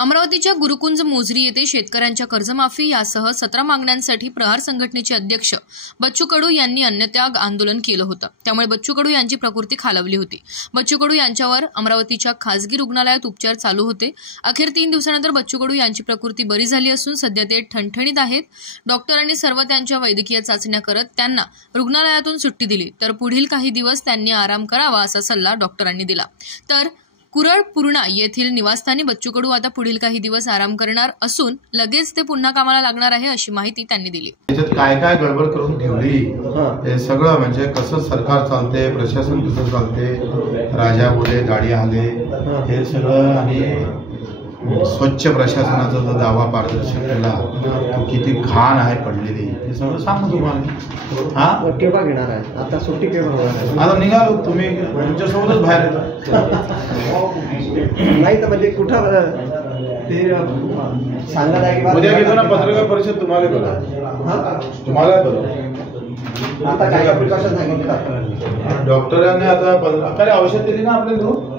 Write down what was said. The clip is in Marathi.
अमरावतीच्या गुरुकुंज मोझरी येथे शेतकऱ्यांच्या कर्जमाफी यासह 17 मागण्यांसाठी प्रहार संघटनेचे अध्यक्ष बच्चू कडू यांनी अन्नत्याग आंदोलन केलं होतं। त्यामुळे बच्चू कडू यांची प्रकृती खालावली होती। बच्चू कडू यांच्यावर अमरावतीच्या खासगी रुग्णालयात उपचार चालू होते। अखेर 3 दिवसानंतर बच्चू कडू यांची प्रकृती बरी झाली असून सध्या ते ठणठणीत आहेत। डॉक्टरांनी सर्व त्यांच्या वैद्यकीय चाचण्या करत त्यांना रुग्णालयातून सुट्टी दिली, तर पुढील काही दिवस त्यांनी आराम करावा असा सल्ला डॉक्टरांनी दिला। तर कुरळ पूर्णा येथील निवासस्थानी बच्चू कडू आता पुढील काही दिवस आराम करणार असून लगेच ते पुन्हा कामाला लागणार आहे अशी माहिती त्यांनी दिली। त्याच्यात काय काय गडबड करून ठेवली हे सगळं म्हणजे कसं सरकार चालते, प्रशासन कसं चालते, राजा बोले गाडी आले, हे सगळं आणि स्वच्छ प्रशासनाचा जो दावा पारदर्शक केला तो किती घाण आहे पडलेली हे सगळं सांगू तुम्हाला। हा केव्हा घेणार आहे? आता सुट्टी केव्हा होणार आहे? आता निघालो, तुम्ही तुमच्यासोबतच बाहेर येतो नाही तर म्हणजे कुठं ते सांगत आहे की उद्या घेतो ना पत्रकार परिषद, तुम्हाला करू, तुम्हाला करू। आता काय कसं सांगितलं डॉक्टरांनी आता काय औषध दिली ना आपल्याला?